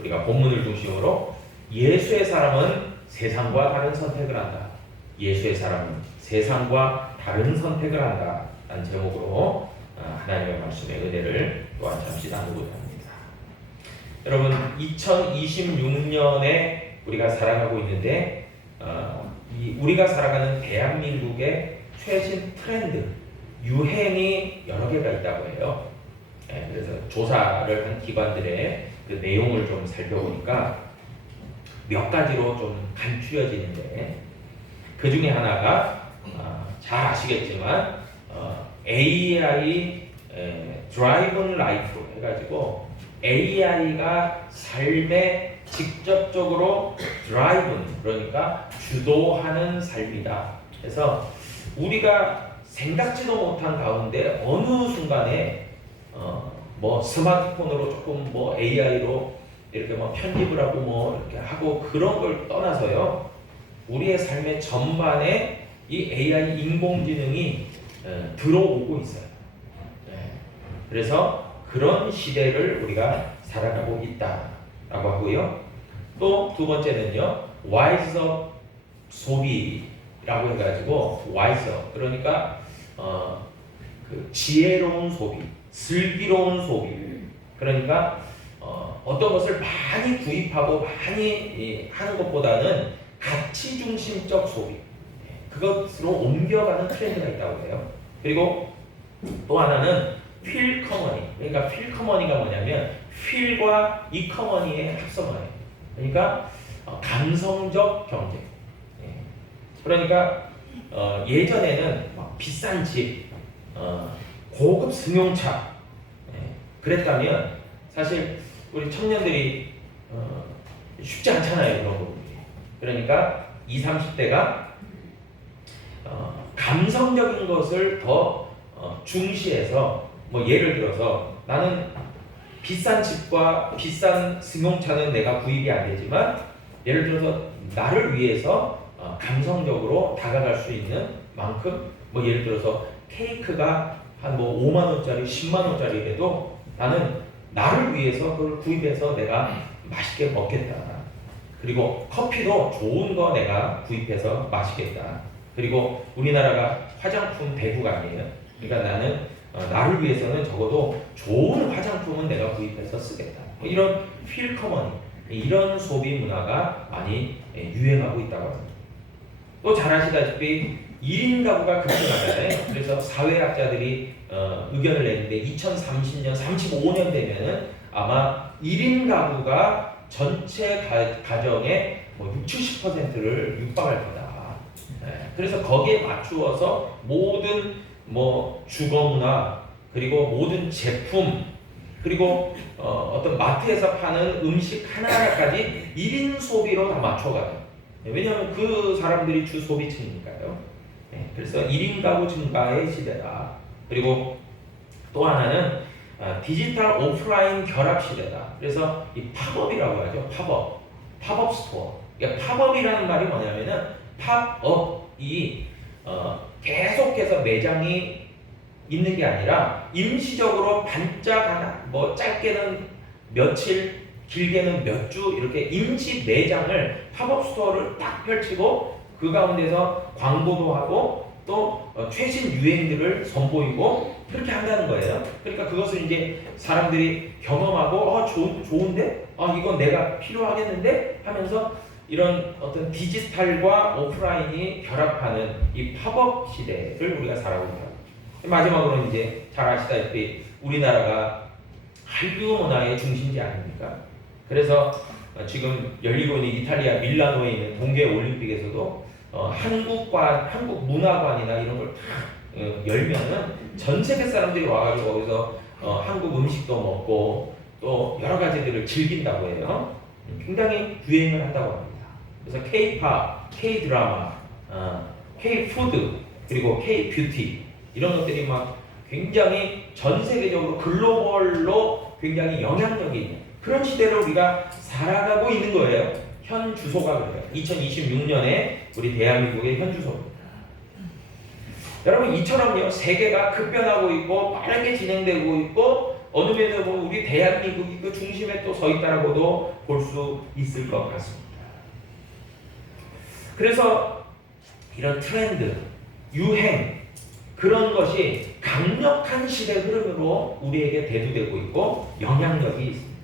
우리가 본문을 중심으로 예수의 사람은 세상과 다른 선택을 한다. 예수의 사람은 세상과 다른 선택을 한다. 라는 제목으로 하나님의 말씀의 은혜를 또한 잠시 나누고자 합니다. 여러분 2026년에 우리가 살아가고 있는데 우리가 살아가는 대한민국의 최신 트렌드, 유행이 여러 개가 있다고 해요. 그래서 조사를 한 기관들의 그 내용을 좀 살펴보니까 몇 가지로 좀 간추려지는데 그 중에 하나가 잘 아시겠지만 AI Driven Life 해가지고 AI가 삶에 직접적으로 드라이브, 그러니까 주도하는 삶이다. 그래서 우리가 생각지도 못한 가운데 어느 순간에 뭐 스마트폰으로 조금 뭐 AI로 이렇게 뭐 편집을 하고 뭐 이렇게 하고 그런 걸 떠나서요, 우리의 삶의 전반에 이 AI 인공지능이 들어오고 있어요. 그래서 그런 시대를 우리가 살아가고 있다라고 하고요. 또 두 번째는요, wise up 소비라고 해가지고 wise up, 그러니까 그 지혜로운 소비, 슬기로운 소비. 그러니까 어떤 것을 많이 구입하고 많이 하는 것보다는 가치 중심적 소비, 그것으로 옮겨가는 트렌드가 있다고 해요. 그리고 또 하나는 필커머니. 그러니까 필커머니가 뭐냐면 필과 이커머니의 합성어예요. 그러니까 감성적 경제. 그러니까 예전에는 막 비싼 집, 고급 승용차 그랬다면 사실 우리 청년들이 쉽지 않잖아요, 그런 부분이. 그러니까 20, 30대가 감성적인 것을 더 중시해서, 뭐 예를 들어서 나는 비싼 집과 비싼 승용차는 내가 구입이 안 되지만 예를 들어서 나를 위해서 감성적으로 다가갈 수 있는 만큼, 뭐 예를 들어서 케이크가 한 뭐 5만 원짜리, 10만 원짜리라도 나는 나를 위해서 그걸 구입해서 내가 맛있게 먹겠다. 그리고 커피도 좋은 거 내가 구입해서 마시겠다. 그리고 우리나라가 화장품 대국가 아니에요. 그러니까 나는 나를 위해서는 적어도 좋은 화장품은 내가 구입해서 쓰겠다. 뭐 이런 필커머니, 이런 소비 문화가 많이 유행하고 있다고 합니다. 또 잘 아시다시피 1인 가구가 급증하잖아요. 그래서 사회학자들이 의견을 내는데 2030년, 35년 되면은 아마 1인 가구가 전체 가정의 뭐 60, 70%를 육박할 거다. 그래서 거기에 맞추어서 모든 뭐 주거문화, 그리고 모든 제품, 그리고 어떤 마트에서 파는 음식 하나하나까지 1인 소비로 다 맞춰가요. 왜냐하면 그 사람들이 주 소비층이니까요. 그래서 1인 가구 증가의 시대다. 그리고 또 하나는 디지털 오프라인 결합 시대다. 그래서 이 팝업이라고 하죠. 팝업 스토어. 그러니까 팝업이라는 말이 뭐냐면은 팝업이 계속해서 매장이 있는 게 아니라 임시적으로 반짝 하나, 뭐 짧게는 며칠, 길게는 몇 주 이렇게 임시 매장을, 팝업 스토어를 딱 펼치고 그 가운데서 광고도 하고 또 최신 유행들을 선보이고 그렇게 한다는 거예요. 그러니까 그것을 이제 사람들이 경험하고 좋은데? 이건 내가 필요하겠는데? 하면서 이런 어떤 디지털과 오프라인이 결합하는 이 팝업 시대를 우리가 살아오고 있다. 마지막으로 이제 잘 아시다시피 우리나라가 한류 문화의 중심지 아닙니까? 그래서 지금 열리고 있는 이탈리아 밀라노에 있는 동계 올림픽에서도 한국 문화관이나 이런 걸 다 열면은 전 세계 사람들이 와가지고 거기서 한국 음식도 먹고 또 여러 가지들을 즐긴다고 해요. 굉장히 유행을 한다고 합니다. 그래서 K-팝, K-드라마, K-푸드, 그리고 K-뷰티 이런 것들이 막 굉장히 전 세계적으로 글로벌로 굉장히 영향력이 있는 그런 시대를 우리가 살아가고 있는 거예요. 현 주소가 그래요. 2026년에 우리 대한민국의 현 주소입니다. 여러분, 이처럼요, 세계가 급변하고 있고 빠르게 진행되고 있고 어느 면에서 보면 우리 대한민국이 그 중심에 또 서 있다라고도 볼 수 있을 것 같습니다. 그래서 이런 트렌드, 유행 그런 것이 강력한 시대 흐름으로 우리에게 대두되고 있고 영향력이 있습니다.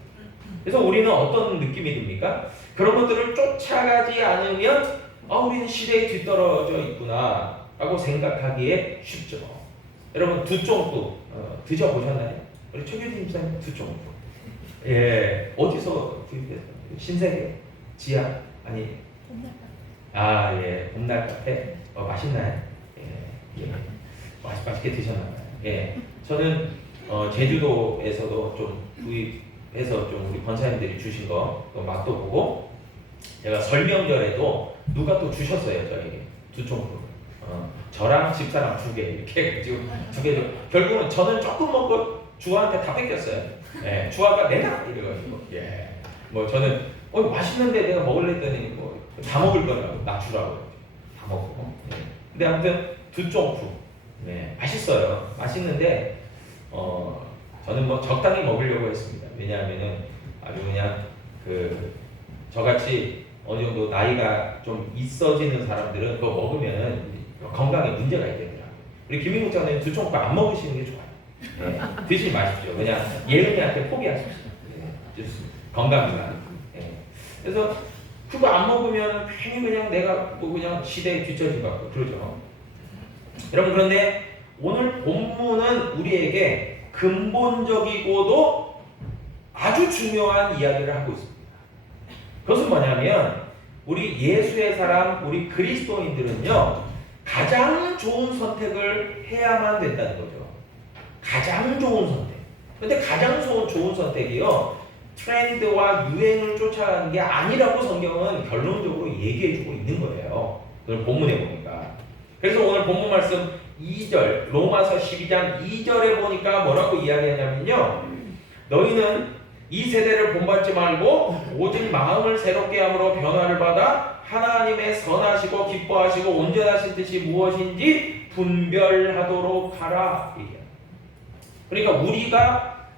그래서 우리는 어떤 느낌이 듭니까? 그런 것들을 쫓아가지 않으면 우리는 시대에 뒤떨어져 있구나 라고 생각하기에 쉽죠. 여러분 두쫑국 드셔보셨나요? 우리 최규진 집사님 두쫑국 어디서 구입했어요? 신세계? 지하? 아니 예, 봄날 카페 맛있나요? 맛있게 드셨나봐요. 저는 제주도에서도 좀 구입해서 좀 우리 권사님들이 주신 거 맛도 보고 제가 설명절에도 누가 또 주셨어요 저에게 두총국. 저랑 집사랑 2개 이렇게 지금 2개 결국은 저는 조금 먹고 주아한테 다 뺏겼어요. 주아가 내가 이래가지고 뭐 저는 맛있는데 내가 먹을래 했더니 뭐 다 먹을 거라고 나 주라고 다 먹고. 근데 아무튼 두쫑국 맛있어요. 맛있는데 저는 뭐 적당히 먹으려고 했습니다. 왜냐하면은 아주 그냥 저같이 어느 정도 나이가 좀 있어지는 사람들은 그거 먹으면 건강에 문제가 있겠더라고요. 우리 김민국 장님 두쫑국 안 먹으시는 게 좋아요. 드시지 마십시오. 그냥 예은이한테 포기하십시오. 건강이나. 그래서 그거 안 먹으면 괜히 그냥 내가 뭐 그냥 시대에 뒤처진 것 같고 그러죠. 여러분 그런데 오늘 본문은 우리에게 근본적이고도 아주 중요한 이야기를 하고 있습니다. 그것은 뭐냐면 우리 예수의 사람, 우리 그리스도인들은요 가장 좋은 선택을 해야만 된다는 거죠. 가장 좋은 선택. 근데 가장 좋은 선택이요 트렌드와 유행을 쫓아가는 게 아니라고 성경은 결론적으로 얘기해주고 있는 거예요. 오늘 본문에 보니까. 그래서 오늘 본문 말씀 2절 로마서 12장 2절에 보니까 뭐라고 이야기하냐면요 너희는 이 세대를 본받지 말고 오직 마음을 새롭게 함으로 변화를 받아 하나님의 선하시고 기뻐하시고 온전하신 뜻이 무엇인지 분별하도록 하라. 그러니까 우리가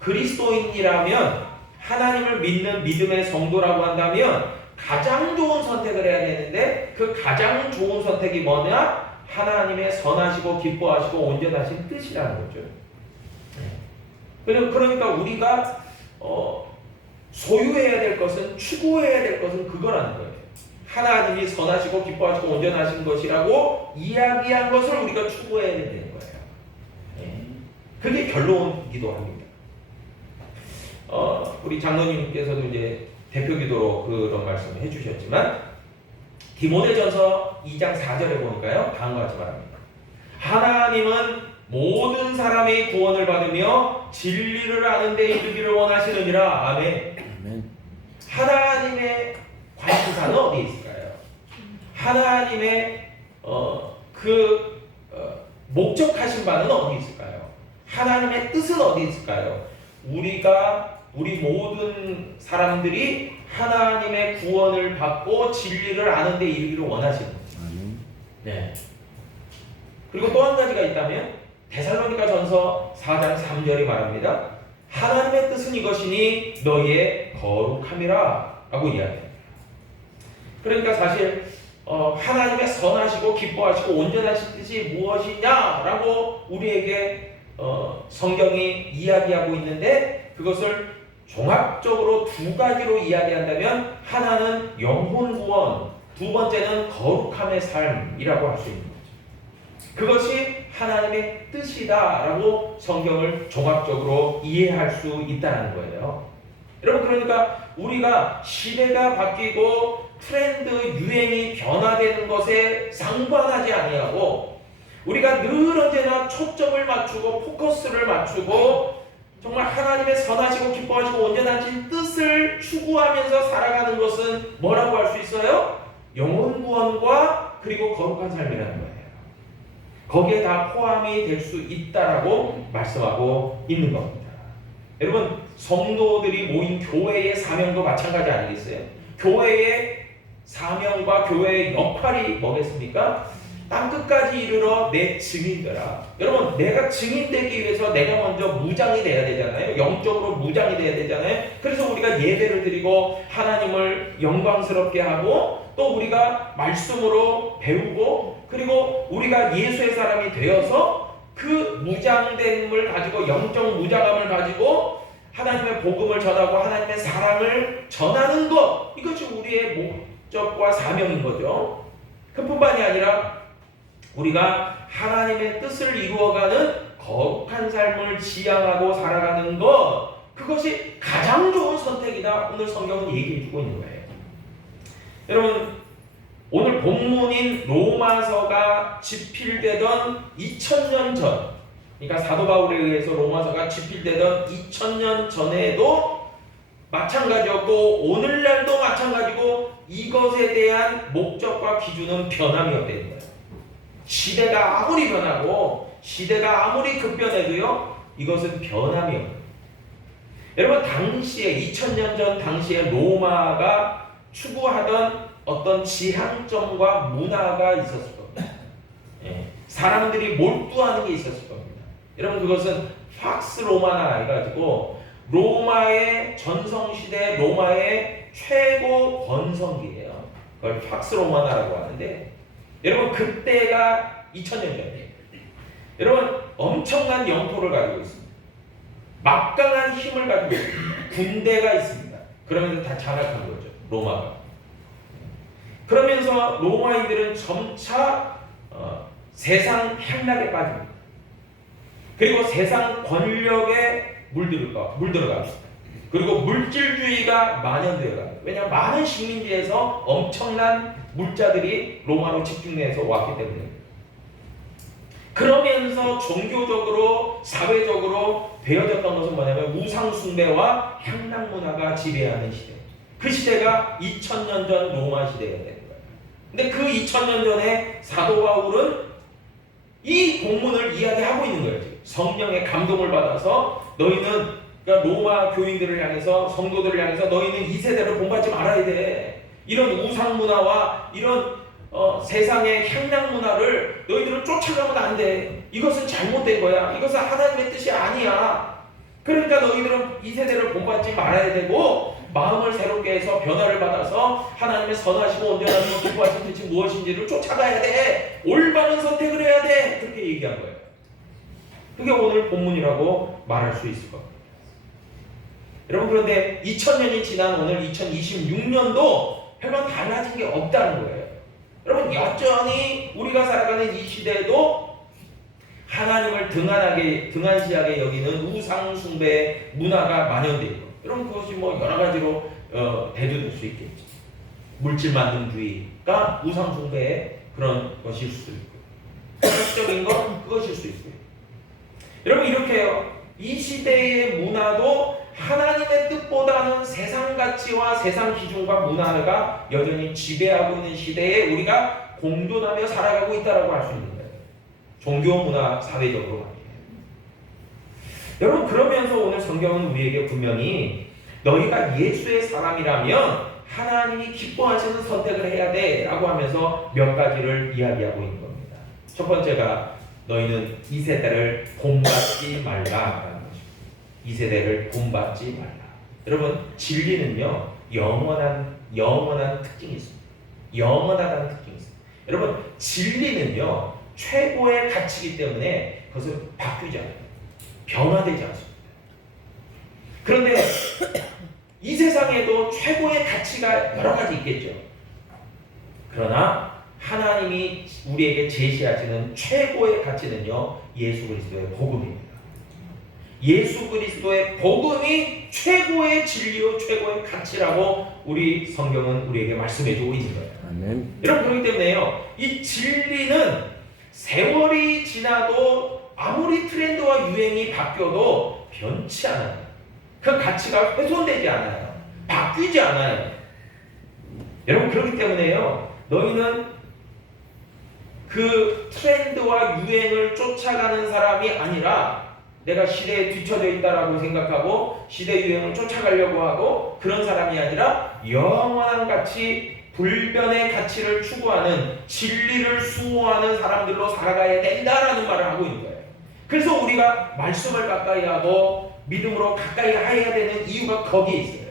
그리스도인이라면 하나님을 믿는 믿음의 성도라고 한다면 가장 좋은 선택을 해야 되는데 그 가장 좋은 선택이 뭐냐? 하나님의 선하시고 기뻐하시고 온전하신 뜻이라는 거죠. 그러니까 우리가 소유해야 될 것은 추구해야 될 것은 그거라는 거예요. 하나님이 선하시고 기뻐하시고 온전하신 것이라고 이야기한 것을 우리가 추구해야 되는 거예요. 그게 결론이기도 합니다. 우리 장로님께서도 이제 대표기도로 그런 말씀을 해주셨지만 디모데전서 2장 4절에 보니까요 다음과 같이 말합니다. 하나님은 모든 사람의 구원을 받으며 진리를 아는 데 이르기를 원하시느니라. 아멘. 하나님의 관심사는 어디에 있을까요? 하나님의 목적하신 바는 어디 있을까요? 하나님의 뜻은 어디 있을까요? 우리 모든 사람들이 하나님의 구원을 받고 진리를 아는 데 이르기를 원하시는 거죠. 그리고 또 한 가지가 있다면 데살로니가 전서 4장 3절이 말합니다. 하나님의 뜻은 이것이니 너희의 거룩함이라 라고 이야기합니다. 그러니까 사실 하나님의 선하시고 기뻐하시고 온전하신 뜻이 무엇이냐라고 우리에게 성경이 이야기하고 있는데 그것을 종합적으로 2가지로 이야기한다면 하나는 영혼 구원, 2번째는 거룩함의 삶이라고 할 수 있는 거죠. 그것이 하나님의 뜻이다라고 성경을 종합적으로 이해할 수 있다는 거예요. 여러분 그러니까 우리가 시대가 바뀌고 트렌드, 유행이 변화되는 것에 상관하지 아니하고 우리가 늘 언제나 초점을 맞추고 포커스를 맞추고 정말 하나님의 선하시고 기뻐하시고 온전하신 뜻을 추구하면서 살아가는 것은 뭐라고 할 수 있어요? 영혼 구원과 그리고 거룩한 삶이라는 거예요. 거기에 다 포함이 될 수 있다라고 말씀하고 있는 겁니다. 여러분 성도들이 모인 교회의 사명도 마찬가지 아니겠어요? 교회의 사명과 교회의 역할이 뭐겠습니까? 땅끝까지 이르러 내 증인되라. 여러분, 내가 증인되기 위해서 내가 먼저 무장이 돼야 되잖아요. 영적으로 무장이 돼야 되잖아요. 그래서 우리가 예배를 드리고 하나님을 영광스럽게 하고 또 우리가 말씀으로 배우고 그리고 우리가 예수의 사람이 되어서 그 무장됨을 가지고 영적 무장함을 가지고 하나님의 복음을 전하고 하나님의 사랑을 전하는 것, 이것이 우리의 목적과 사명인 거죠. 그뿐만이 아니라 우리가 하나님의 뜻을 이루어가는 거룩한 삶을 지향하고 살아가는 것, 그것이 가장 좋은 선택이다. 오늘 성경은 얘기해주고 있는 거예요. 여러분, 오늘 본문인 로마서가 집필되던 2000년 전, 그러니까 사도 바울에 의해서 로마서가 집필되던 2000년 전에도 마찬가지였고 오늘날도 마찬가지고 이것에 대한 목적과 기준은 변함이 없다는 거예요. 시대가 아무리 변하고 시대가 아무리 급변해도요, 이것은 변함이 없어요. 여러분, 당시에 2000년 전 당시에 로마가 추구하던 어떤 지향점과 문화가 있었을 겁니다. 예, 사람들이 몰두하는 게 있었을 겁니다. 여러분, 그것은 팍스 로마나 해가지고 로마의 전성시대 로마의 최고 번성기예요. 그걸 팍스 로마나라고 하는데, 여러분, 그때가 2000년 전이에요. 여러분, 엄청난 영토를 가지고 있습니다. 막강한 힘을 가지고 있습니다. 군대가 있습니다. 그러면서 다 장악한 거죠, 로마가. 그러면서 로마인들은 점차 세상 향락에 빠집니다. 그리고 세상 권력에 물들어갑니다. 그리고 물질주의가 만연되어 갑니다. 왜냐하면 많은 식민지에서 엄청난 물자들이 로마로 집중돼서 왔기 때문에. 그러면서 종교적으로 사회적으로 되어졌던 것은 뭐냐면 우상숭배와 향락문화가 지배하는 시대. 그 시대가 2000년 전 로마 시대가 되는 거예요. 근데 그 2000년 전에 사도 바울은 이 본문을 이야기하고 있는 거예요. 성령의 감동을 받아서 너희는, 그러니까 로마 교인들을 향해서, 성도들을 향해서 너희는 이 세대를 본받지 말아야 돼. 이런 우상 문화와 이런 세상의 향락 문화를 너희들은 쫓아가면 안 돼. 이것은 잘못된 거야. 이것은 하나님의 뜻이 아니야. 그러니까 너희들은 이 세대를 본받지 말아야 되고 마음을 새롭게 해서 변화를 받아서 하나님의 선하시고 온전하시고 기뻐하신 뜻이 무엇인지를 쫓아가야 돼. 올바른 선택을 해야 돼. 그렇게 얘기한 거예요. 그게 오늘 본문이라고 말할 수 있을 겁니다. 여러분, 그런데 2000년이 지난 오늘 2026년도 별반 달라진 게 없다는 거예요. 여러분, 여전히 우리가 살아가는 이 시대에도 하나님을 등한시하게 여기는 우상숭배 문화가 만연되어 있고, 여러분, 그것이 뭐 여러 가지로 대두될 수 있겠죠. 물질만능주의가 우상숭배의 그런 것일 수도 있고, 철학적인 건 그것일 수 있고요. 여러분, 이렇게요, 이 시대의 문화도 하나님의 뜻보다는 세상 가치와 세상 기준과 문화가 여전히 지배하고 있는 시대에 우리가 공존하며 살아가고 있다고 할 수 있는 거예요. 종교, 문화, 사회적으로 말이에요. 여러분, 그러면서 오늘 성경은 우리에게 분명히 너희가 예수의 사람이라면 하나님이 기뻐하시는 선택을 해야 돼 라고 하면서 몇 가지를 이야기하고 있는 겁니다. 첫 번째가 너희는 이 세대를 본받지 말라라는 것입니다. 이 세대를 본받지 말라. 여러분, 진리는요, 영원한 특징이 있습니다. 영원하다는 특징이 있습니다. 여러분, 진리는요, 최고의 가치이기 때문에 그것을 바뀌지 않아요. 변화되지 않습니다. 그런데 이 세상에도 최고의 가치가 여러 가지 있겠죠. 그러나 하나님이 우리에게 제시하시는 최고의 가치는요, 예수 그리스도의 복음입니다. 예수 그리스도의 복음이 최고의 진리요 최고의 가치라고 우리 성경은 우리에게 말씀해주고 있는 거예요. 아멘. 여러분, 그렇기 때문에요, 이 진리는 세월이 지나도 아무리 트렌드와 유행이 바뀌어도 변치 않아요. 그 가치가 훼손되지 않아요. 바뀌지 않아요. 여러분, 그렇기 때문에요, 너희는 그 트렌드와 유행을 쫓아가는 사람이 아니라 내가 시대에 뒤처져 있다라고 생각하고 시대 유행을 쫓아가려고 하고 그런 사람이 아니라 영원한 가치, 불변의 가치를 추구하는 진리를 수호하는 사람들로 살아가야 된다라는 말을 하고 있는 거예요. 그래서 우리가 말씀을 가까이 하고 믿음으로 가까이 해야 되는 이유가 거기에 있어요.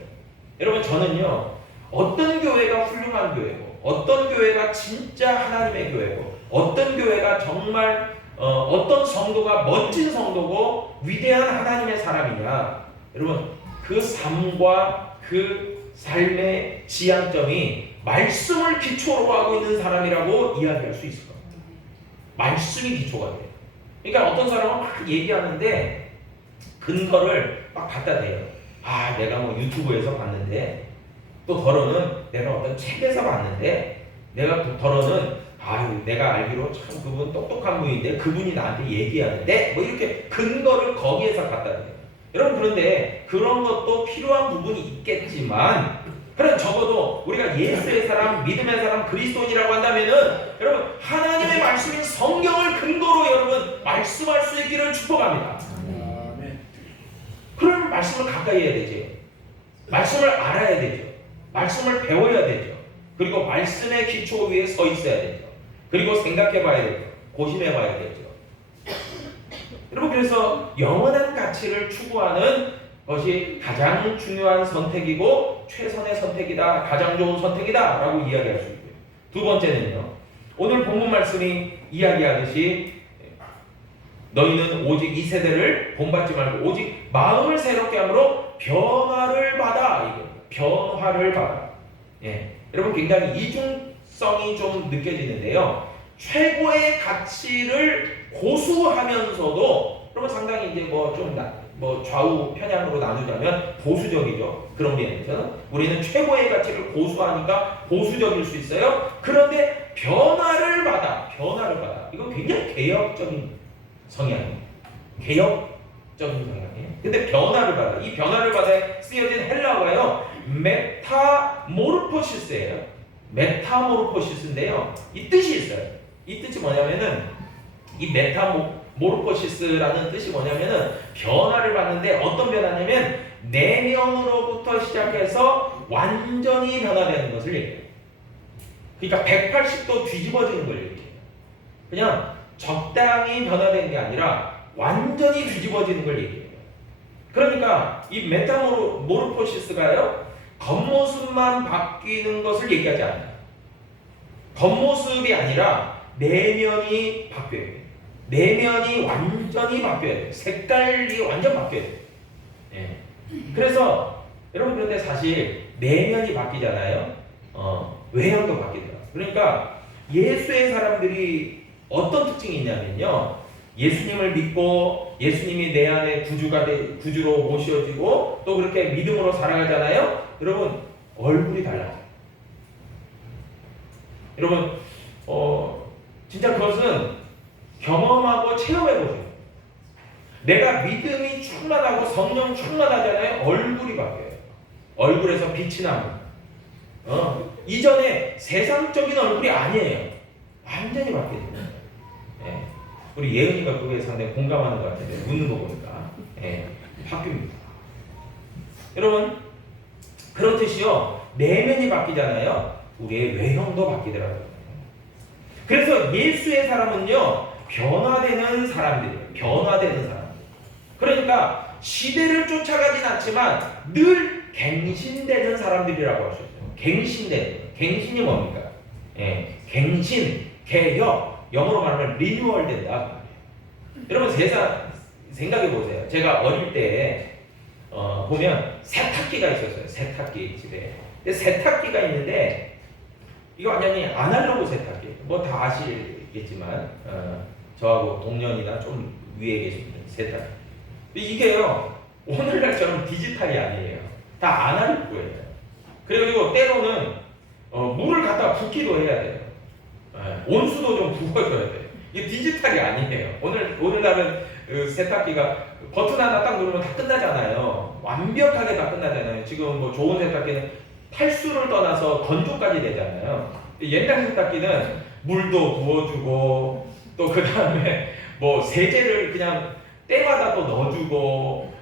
여러분, 저는요, 어떤 교회가 훌륭한 교회고 어떤 교회가 진짜 하나님의 교회고 어떤 교회가 정말 어떤 성도가 멋진 성도고 위대한 하나님의 사람이냐, 여러분, 그 삶과 그 삶의 지향점이 말씀을 기초로 하고 있는 사람이라고 이야기할 수 있을 겁니다. 말씀이 기초가 돼요. 그러니까 어떤 사람은 막 얘기하는데 근거를 막 갖다 대요. 아, 내가 뭐 유튜브에서 봤는데, 또 더러는 내가 어떤 책에서 봤는데, 내가 또 더러는 아유, 내가 알기로 참 그분 똑똑한 분인데 그분이 나한테 얘기하는데, 뭐 이렇게 근거를 거기에서 갖다 대요. 여러분, 그런데 그런 것도 필요한 부분이 있겠지만, 그럼 적어도 우리가 예수의 사람, 믿음의 사람, 그리스도인이라고 한다면은 여러분, 하나님의 말씀인 성경을 근거로 여러분 말씀할 수 있기를 축복합니다. 그럼 말씀을 가까이 해야 되죠. 말씀을 알아야 되죠. 말씀을 배워야 되죠. 그리고 말씀의 기초 위에 서 있어야 되죠. 그리고 생각해 봐야 되죠. 고심해 봐야 되죠. 여러분, 그래서 영원한 가치를 추구하는 것이 가장 중요한 선택이고 최선의 선택이다, 가장 좋은 선택이다 라고 이야기할 수 있고요. 두 번째는요, 오늘 본문 말씀이 이야기하듯이 너희는 오직 이 세대를 본받지 말고 오직 마음을 새롭게 함으로 변화를 받아. 이거 변화를 받아. 예, 여러분, 굉장히 이중성이 좀 느껴지는데요. 최고의 가치를 고수하면서도, 그러면 상당히 이제 뭐 좌우 편향으로 나누자면 보수적이죠. 그런 면에서는 우리는 최고의 가치를 고수하니까 보수적일 수 있어요. 그런데 변화를 받아. 이건 굉장히 개혁적인 성향이에요. 개혁적인 성향이에요. 근데 변화를 받아. 이 변화를 받아 쓰여진 헬라어가요, 메타모르포시스예요. 메타모르포시스인데요, 이 뜻이 있어요. 이 뜻이 뭐냐면은, 이 메타모르포시스라는 뜻이 뭐냐면은 변화를 받는데, 어떤 변화냐면 내면으로부터 시작해서 완전히 변화되는 것을 얘기해요. 그러니까 180도 뒤집어지는 걸 얘기해요. 그냥 적당히 변화되는 게 아니라 완전히 뒤집어지는 걸 얘기해요. 그러니까 이 메타모르포시스가요, 겉모습만 바뀌는 것을 얘기하지 않아요. 겉모습이 아니라 내면이 바뀌어야 돼요. 내면이 완전히 바뀌어야 돼요. 색깔이 완전 바뀌어야 돼요. 예. 그래서 여러분, 그런데 사실 내면이 바뀌잖아요. 외형도 바뀌더라고요. 그러니까 예수의 사람들이 어떤 특징이 있냐면요, 예수님을 믿고 예수님이 내 안에 구주로 모셔지고 또 그렇게 믿음으로 살아가잖아요. 여러분, 얼굴이 달라져요. 여러분, 진짜 그것은 경험하고 체험해보세요. 내가 믿음이 충만하고 성령 충만하잖아요. 얼굴이 바뀌어요. 얼굴에서 빛이 나는. 이전에 세상적인 얼굴이 아니에요. 완전히 바뀌어요. 예. 우리 예은이가 그게 상당히 공감하는 것 같은데, 웃는 거 보니까. 예. 바뀝니다. 여러분, 그렇듯이요, 내면이 바뀌잖아요. 우리의 외형도 바뀌더라고요. 그래서 예수의 사람은요, 변화되는 사람들이에요. 변화되는 사람들. 그러니까 시대를 쫓아가진 않지만 늘 갱신되는 사람들이라고 할 수 있어요. 갱신이 뭡니까? 예, 갱신, 개혁, 영어로 말하면 리뉴얼 된다. 여러분, 생각해 보세요. 제가 어릴 때 보면 세탁기가 있었어요. 세탁기 집에. 근데 세탁기가 있는데 이거 완전히 아날로그 세탁기. 뭐 다 아시겠지만 저하고 동년이나 좀 위에 계신 세탁기. 이게요, 오늘날처럼 디지털이 아니에요. 다 아날로그예요. 그리고 때로는 물을 갖다 붓기도 해야 돼요. 온수도 좀 부어줘야 돼요. 이게 디지털이 아니에요. 오늘날은 세탁기가 버튼 하나 딱 누르면 다 끝나잖아요. 완벽하게 다 끝나잖아요. 지금 뭐 좋은 세탁기는 탈수를 떠나서 건조까지 되잖아요. 옛날 세탁기는 물도 부어주고 또 그 다음에 뭐 세제를 그냥 때마다 또 넣어주고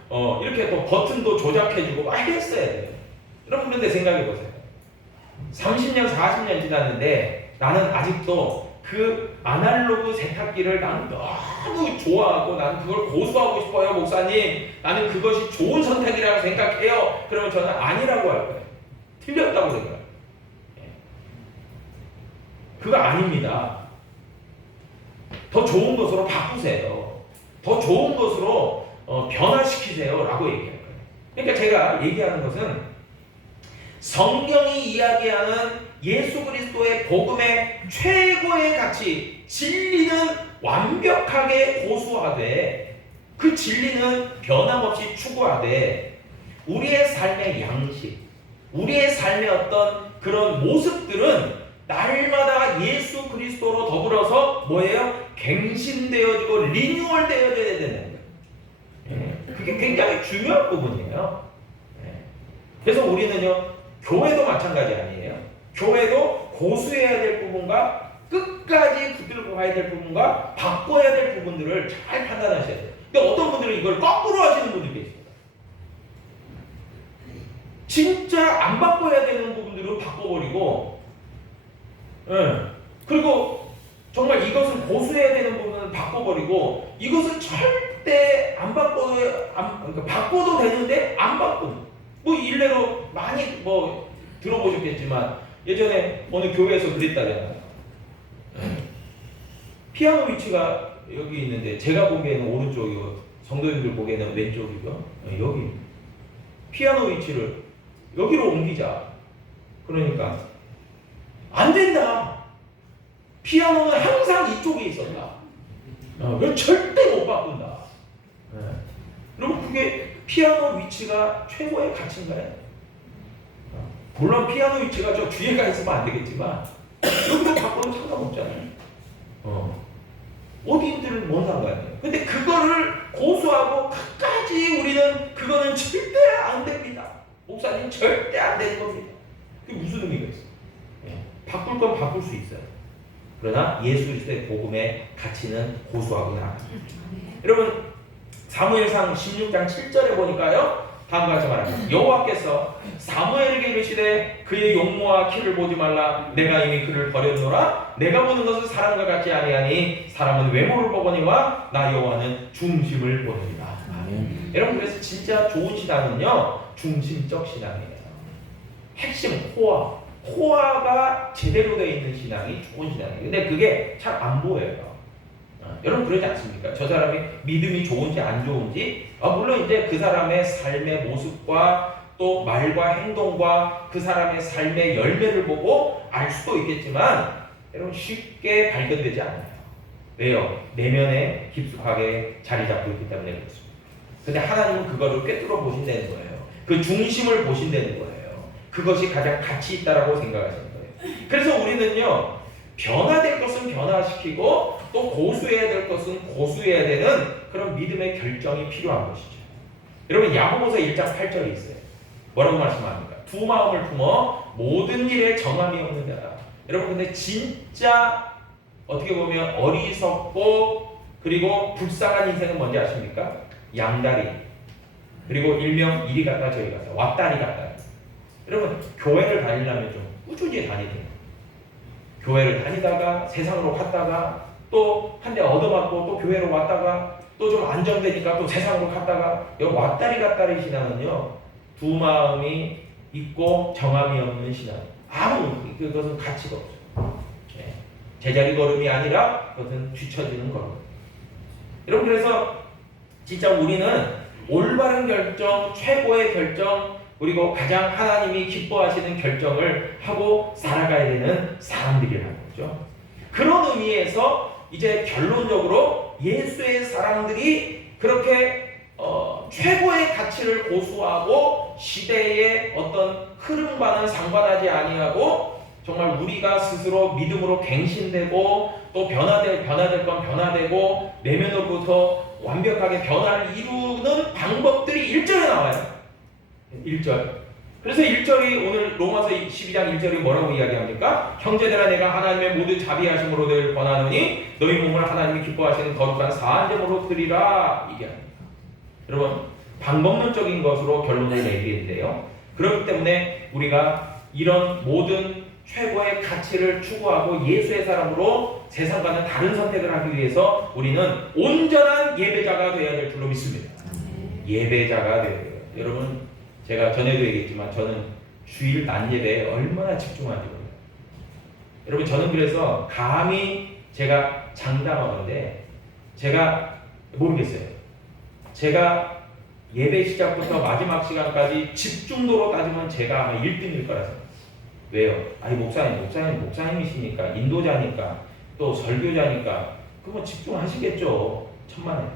이렇게 또 버튼도 조작해주고 막 했어야 돼요. 여러분, 그런데 생각해보세요. 30년, 40년 지났는데 나는 아직도 그 아날로그 세탁기를 나는 너무 좋아하고 나는 그걸 고수하고 싶어요, 목사님. 나는 그것이 좋은 선택이라고 생각해요. 그러면 저는 아니라고 할 거예요. 틀렸다고 생각해요. 그거 아닙니다. 더 좋은 것으로 바꾸세요. 더 좋은 것으로 변화시키세요. 라고 얘기할 거예요. 그러니까 제가 얘기하는 것은 성경이 이야기하는 예수 그리스도의 복음의 최고의 가치, 진리는 완벽하게 고수하되 그 진리는 변함없이 추구하되 우리의 삶의 양식, 우리의 삶의 어떤 그런 모습들은 날마다 예수 그리스도로 더불어서 뭐예요? 갱신되어지고 리뉴얼되어져야 되는 거예요. 그게 굉장히 중요한 부분이에요. 그래서 우리는요, 교회도 마찬가지 아니에요. 교회도 고수해야 될 부분과 끝까지 붙들고 가야 될 부분과 바꿔야 될 부분들을 잘 판단하셔야 돼요. 근데 어떤 분들은 이걸 거꾸로 하시는 분들이 있습니다. 진짜 안 바꿔야 되는 부분들은 바꿔버리고, 그리고 정말 이것을 고수해야 되는 부분은 바꿔버리고, 이것은 절대 안 바꿔도, 그러니까 바꿔도 되는데 안 바꾸는. 뭐 일례로 많이 뭐 들어보셨겠지만 예전에 어느 교회에서 그랬다잖아요. 피아노 위치가 여기 있는데 제가 보기에는 오른쪽이고 성도님들 보기에는 왼쪽이죠. 여기 피아노 위치를 여기로 옮기자. 그러니까 안 된다. 피아노는 항상 이쪽에 있었다. 이걸 절대 못 바꾼다. 그럼 그게 피아노 위치가 최고의 가치인가요? 물론 피아노 위치가 저 뒤에 가 있으면 안 되겠지만 여기도 바꿔도 상관없잖아요. 어디인지는 뭔 상관이에요. 근데 그거를 고수하고 끝까지 우리는 그거는 절대 안 됩니다. 목사님 절대 안 되는 겁니다. 그게 무슨 의미가 있어요? 바꿀 건 바꿀 수 있어요. 그러나 예수 그리스도의 복음의 가치는 고수하고 나갑니다. 여러분 사무엘상 16장 7절에 보니까요, 다음과 같이 말합니다. 여호와께서 사무엘에게 이르시되 그의 용모와 키를 보지 말라. 내가 이미 그를 버렸노라. 내가 보는 것은 사람과 같지 아니하니 사람은 외모를 보거니와 나 여호와는 중심을 보느니라. 아멘. 여러분 그래서 진짜 좋은 신앙은요, 중심적 신앙이에요. 핵심 코어가 제대로 되어 있는 신앙이 좋은 신앙이에요. 근데 그게 잘 안 보여요. 여러분 그러지 않습니까? 저 사람이 믿음이 좋은지 안 좋은지, 물론 이제 그 사람의 삶의 모습과 또 말과 행동과 그 사람의 삶의 열매를 보고 알 수도 있겠지만 여러분 쉽게 발견되지 않아요. 왜요? 내면에 깊숙하게 자리 잡고 있기 때문에 그렇습니다. 근데 하나님은 그거를 꿰뚫어 보신다는 거예요. 그 중심을 보신다는 거예요. 그것이 가장 가치 있다라고 생각하시는 거예요. 그래서 우리는요, 변화될 것은 변화시키고 또 고수해야 될 것은 고수해야 되는 그런 믿음의 결정이 필요한 것이죠. 여러분 야고보서 1장 8절에 있어요. 뭐라고 말씀합니까? 두 마음을 품어 모든 일에 정함이 없는 자라. 여러분 근데 진짜 어떻게 보면 어리석고 그리고 불쌍한 인생은 뭔지 아십니까? 양다리, 그리고 일명 이리 갔다 저리 갔다 왔다리 갔다. 여러분 교회를 다니려면 좀 꾸준히 다니세요. 교회를 다니다가 세상으로 갔다가 또 한 대 얻어맞고 또 교회로 왔다가 또 좀 안정되니까 또 세상으로 갔다가, 여기 왔다리 갔다리 신앙은요, 두 마음이 있고 정함이 없는 신앙. 그것은 가치가 없어요. 제자리 걸음이 아니라 그것은 뒤처지는 걸음. 여러분 그래서 진짜 우리는 올바른 결정, 최고의 결정, 그리고 가장 하나님이 기뻐하시는 결정을 하고 살아가야 되는 사람들이라는 거죠. 그런 의미에서 이제 결론적으로 예수의 사람들이 그렇게 최고의 가치를 고수하고 시대의 어떤 흐름과는 상관하지 아니하고 정말 우리가 스스로 믿음으로 갱신되고 또 변화될 건 변화되고 내면으로부터 완벽하게 변화를 이루는 방법들이 1절에 나와요. 1절. 그래서 1절이 오늘 로마서 12장 1절이 뭐라고 이야기합니까? 형제들아 내가 하나님의 모든 자비하심으로 늘 권하노니 너희 몸을 하나님이 기뻐하시는 거룩한 사한제물로 드리라. 이게 합니다. 여러분 방법론적인 것으로 결론을 내리는데요. 그렇기 때문에 우리가 이런 모든 최고의 가치를 추구하고 예수의 사람으로 세상과는 다른 선택을 하기 위해서 우리는 온전한 예배자가 되어야 될 줄로 믿습니다. 예배자가 되어야 돼요. 여러분, 제가 전에도 얘기했지만 저는 주일 낮 예배에 얼마나 집중하는지 몰라요. 여러분, 저는 그래서 감히 제가 장담하건데 제가 모르겠어요. 제가 예배 시작부터 마지막 시간까지 집중도로 따지면 제가 아마 1등일 거라 생각해요. 왜요? 아니 목사님이시니까, 인도자니까, 또 설교자니까 그거 집중하시겠죠. 천만에.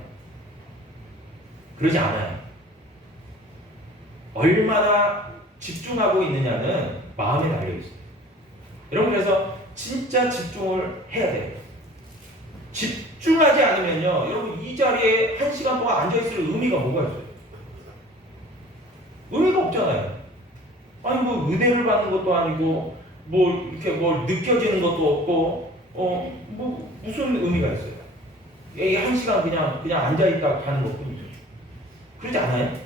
그러지 않아요. 얼마나 집중하고 있느냐는 마음에 달려있어요. 여러분, 그래서 진짜 집중을 해야 돼요. 집중하지 않으면요, 여러분 이 자리에 1시간 동안 앉아있을 의미가 뭐가 있어요? 의미가 없잖아요. 아니 뭐 은혜를 받는 것도 아니고 뭐 이렇게 뭘 느껴지는 것도 없고 뭐 무슨 의미가 있어요? 이 1시간 그냥 앉아있다 가는 것뿐이죠. 그러지 않아요?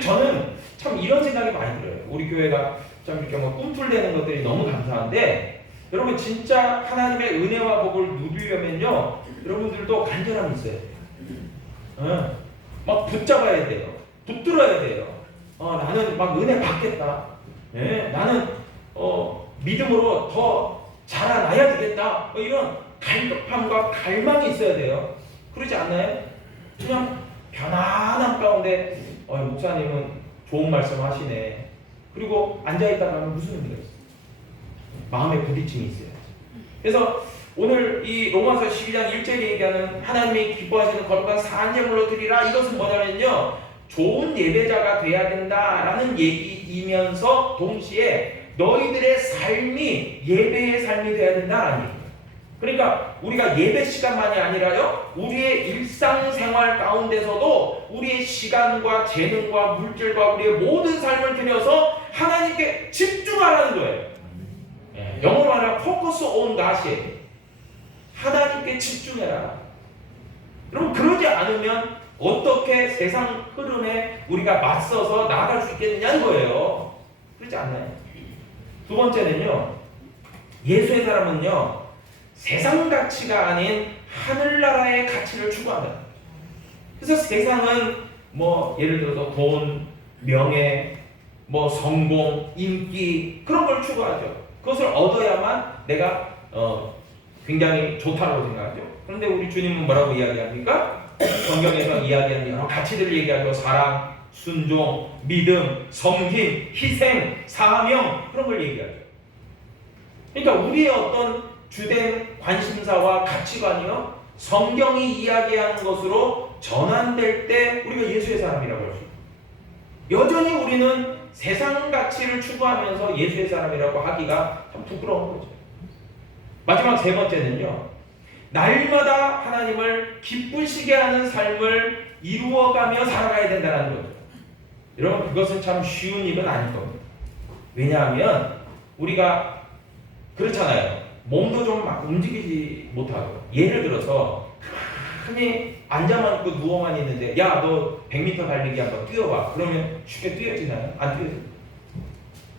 저는 참 이런 생각이 많이 들어요. 우리 교회가 참 이렇게 뭐 꿈틀대는 것들이 너무 감사한데, 여러분 진짜 하나님의 은혜와 복을 누리려면요, 여러분들도 간절함이 있어야 돼요. 막 붙잡아야 돼요. 붙들어야 돼요. 나는 막 은혜 받겠다. 나는 믿음으로 더 자라나야 되겠다. 이런 갈급함과 갈망이 있어야 돼요. 그러지 않나요? 그냥 편안한 가운데 목사님은 좋은 말씀 하시네. 그리고 앉아있다가 하면 무슨 의미가 있어요? 마음에 부딪힘이 있어요. 그래서 오늘 이 로마서 12장 1절에 얘기하는 하나님이 기뻐하시는 거룩한 산제물로 드리라, 이것은 뭐냐면요, 좋은 예배자가 돼야 된다라는 얘기이면서 동시에 너희들의 삶이 예배의 삶이 돼야 된다라는 얘기예요. 그러니까 우리가 예배 시간만이 아니라요, 우리의 일상생활 가운데서도 우리의 시간과 재능과 물질과 우리의 모든 삶을 들여서 하나님께 집중하라는 거예요. 영어로 말하면 focus on God이에요. 하나님께 집중해라. 여러분, 그러지 않으면 어떻게 세상 흐름에 우리가 맞서서 나아갈 수 있겠느냐는 거예요. 그렇지 않나요? 두 번째는요, 예수의 사람은요, 세상 가치가 아닌 하늘나라의 가치를 추구한다. 그래서 세상은 뭐 예를 들어서 돈, 명예, 뭐 성공, 인기, 그런 걸 추구하죠. 그것을 얻어야만 내가 굉장히 좋다고 생각하죠. 그런데 우리 주님은 뭐라고 이야기합니까? 성경에서 이야기하는 여러 가치들을 얘기하죠. 사랑, 순종, 믿음, 섬김, 희생, 사명, 그런 걸 얘기하죠. 그러니까 우리의 어떤 주된 관심사와 가치관이요, 성경이 이야기하는 것으로 전환될 때 우리가 예수의 사람이라고 할 수 있어요. 여전히 우리는 세상 가치를 추구하면서 예수의 사람이라고 하기가 참 부끄러운 거죠. 마지막 세 번째는요, 날마다 하나님을 기쁘시게 하는 삶을 이루어가며 살아가야 된다는 거죠. 여러분, 그것은 참 쉬운 일은 아닐 겁니다. 왜냐하면 우리가 그렇잖아요. 몸도 좀 막 움직이지 못하고, 예를 들어서 가만히 앉아만 있고 누워만 있는데, 야, 너 100m 달리기 한번 뛰어봐. 그러면 쉽게 뛰어지나요? 안 뛰어져요.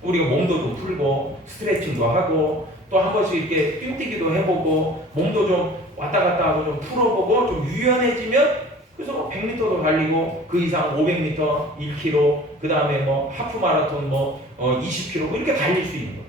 우리가 몸도 좀 풀고 스트레칭도 하고 또 한 번씩 이렇게 뛰기도 해보고 몸도 좀 왔다 갔다 하고 좀 풀어보고 좀 유연해지면, 그래서 100m도 달리고 그 이상 500m, 1km, 그 다음에 뭐 하프 마라톤 20km 이렇게 달릴 수 있는 거예요.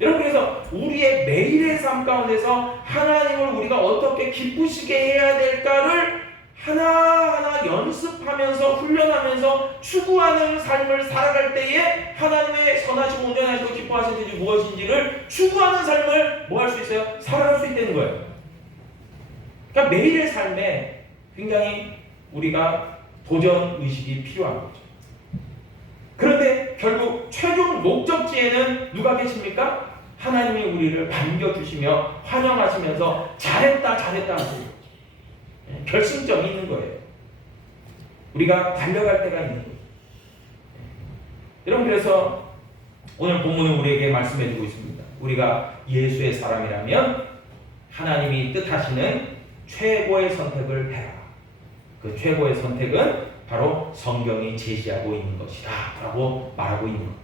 여러분, 그래서 우리의 매일의 삶 가운데서 하나님을 우리가 어떻게 기쁘시게 해야 될까를 하나하나 연습하면서 훈련하면서 추구하는 삶을 살아갈 때에 하나님의 선하시고 온전하시고 기뻐하신 뜻이 무엇인지를 추구하는 삶을 뭐 할 수 있어요? 살아갈 수 있다는 거예요. 그러니까 매일의 삶에 굉장히 우리가 도전 의식이 필요한 거죠. 그런데 결국 최종 목적지에는 누가 계십니까? 하나님이 우리를 반겨주시며 환영하시면서 잘했다 하시고 결승점이 있는 거예요. 우리가 달려갈 때가 있는 거예요. 여러분, 그래서 오늘 본문은 우리에게 말씀해주고 있습니다. 우리가 예수의 사람이라면 하나님이 뜻하시는 최고의 선택을 해라. 그 최고의 선택은 바로 성경이 제시하고 있는 것이다 라고 말하고 있는 겁니다.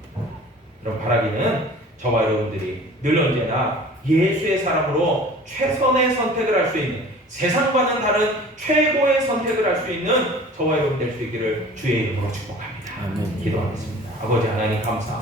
이런 바라기는 저와 여러분들이 늘 언제나 예수의 사람으로 최선의 선택을 할 수 있는, 세상과는 다른 최고의 선택을 할 수 있는 저와 여러분 될 수 있기를 주의 이름으로 축복합니다. 아멘. 기도하겠습니다. 아버지 하나님 감사합니다.